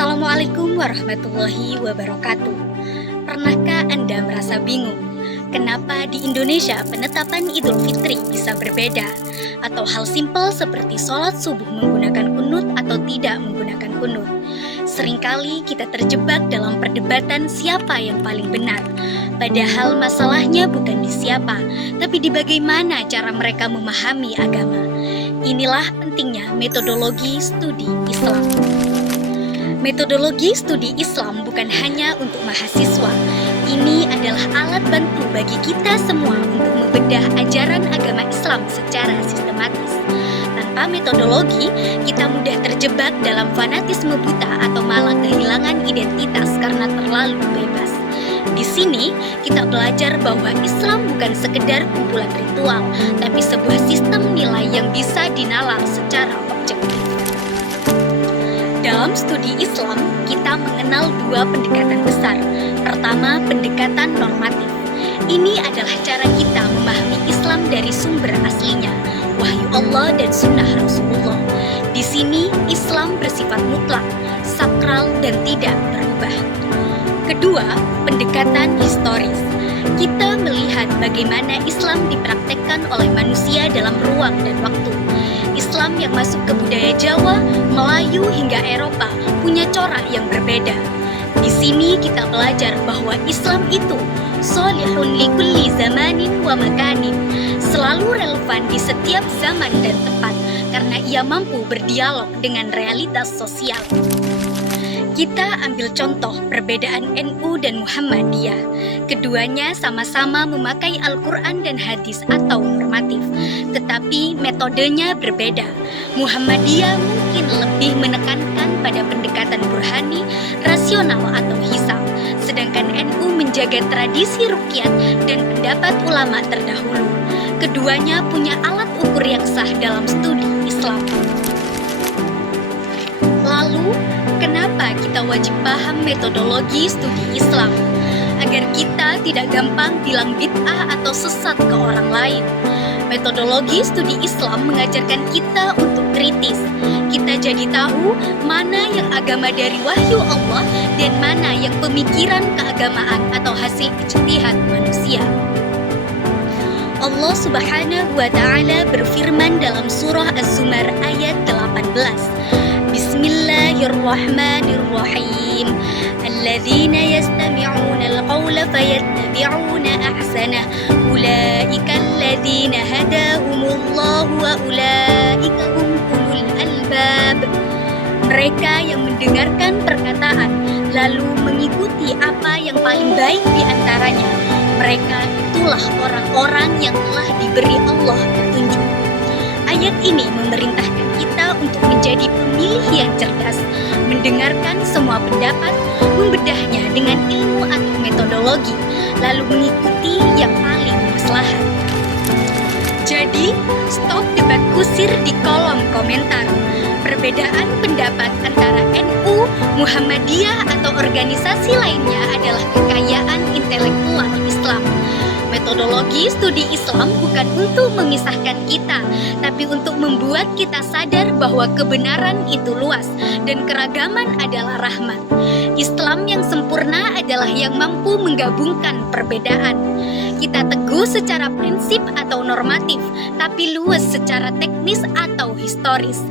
Assalamualaikum warahmatullahi wabarakatuh. Pernahkah Anda merasa bingung? Kenapa di Indonesia penetapan Idul Fitri bisa berbeda? Atau hal simpel seperti sholat subuh menggunakan kunut atau tidak menggunakan kunut? Seringkali kita terjebak dalam perdebatan siapa yang paling benar. Padahal masalahnya bukan di siapa, tapi di bagaimana cara mereka memahami agama. Inilah pentingnya metodologi studi Islam. Metodologi studi Islam bukan hanya untuk mahasiswa. Ini adalah alat bantu bagi kita semua untuk membedah ajaran agama Islam secara sistematis. Tanpa metodologi, kita mudah terjebak dalam fanatisme buta atau malah kehilangan identitas karena terlalu bebas. Di sini, kita belajar bahwa Islam bukan sekedar kumpulan ritual, tapi sebuah sistem nilai yang bisa dinalar secara objektif. Dalam studi Islam, kita mengenal dua pendekatan besar. Pertama, pendekatan normatif. Ini adalah cara kita memahami Islam dari sumber aslinya, wahyu Allah dan sunnah Rasulullah. Di sini, Islam bersifat mutlak, sakral, dan tidak berubah. Kedua, pendekatan historis. Kita melihat bagaimana Islam dipraktekkan oleh manusia dalam ruang dan waktu. Islam yang masuk ke budaya Jawa, Melayu hingga Eropa punya corak yang berbeda. Di sini kita belajar bahwa Islam itu sholihun likulli zamanin wa makanin, selalu relevan di setiap zaman dan tempat karena ia mampu berdialog dengan realitas sosial. Kita ambil contoh perbedaan NU dan Muhammadiyah. Keduanya sama-sama memakai Al-Quran dan hadis atau normatif, tetapi metodenya berbeda. Muhammadiyah mungkin lebih menekankan pada pendekatan burhani, rasional atau hisab, sedangkan NU menjaga tradisi ruqyah dan pendapat ulama terdahulu. Keduanya punya alat ukur yang sah dalam studi Islam. Lalu, kenapa kita wajib paham metodologi studi Islam? Agar kita tidak gampang bilang bid'ah atau sesat ke orang lain. Metodologi studi Islam mengajarkan kita untuk kritis. Kita jadi tahu mana yang agama dari wahyu Allah dan mana yang pemikiran keagamaan atau hasil ijtihad manusia. Allah Subhanahu wa Ta'ala berfirman dalam surah Az-Zumar ayat 18. Bismillahirrahmanirrahim. Alladzina yastami'una al-qawla fayattabi'una ahsanah. Ulaika alladzina hadahumullahu wa ulaika hum ulul albab. Mereka yang mendengarkan perkataan lalu mengikuti apa yang paling baik di antaranya. Mereka itulah orang-orang yang telah diberi Allah petunjuk. Ayat ini memerintahkan kita untuk menjadi pemilih yang cerdas, mendengarkan semua pendapat, membedahnya dengan ilmu atau metodologi, lalu mengikuti yang paling maslahat. Jadi, stop debat kusir di kolom komentar. Perbedaan pendapat antara NU, Muhammadiyah, atau organisasi lainnya adalah kekayaan intelektual Islam. Metodologi studi Islam bukan untuk memisahkan kita, tapi untuk membuat kita sadar bahwa kebenaran itu luas dan keragaman adalah rahmat. Islam yang sempurna adalah yang mampu menggabungkan perbedaan. Kita teguh secara prinsip atau normatif, tapi luas secara teknis atau historis.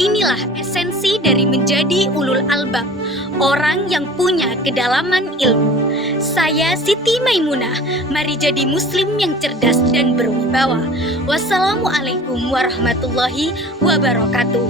Inilah esensi dari menjadi ulul albab, orang yang punya kedalaman ilmu. Saya Siti Maimunah, mari jadi muslim yang cerdas dan berwibawa. Wassalamualaikum warahmatullahi wabarakatuh.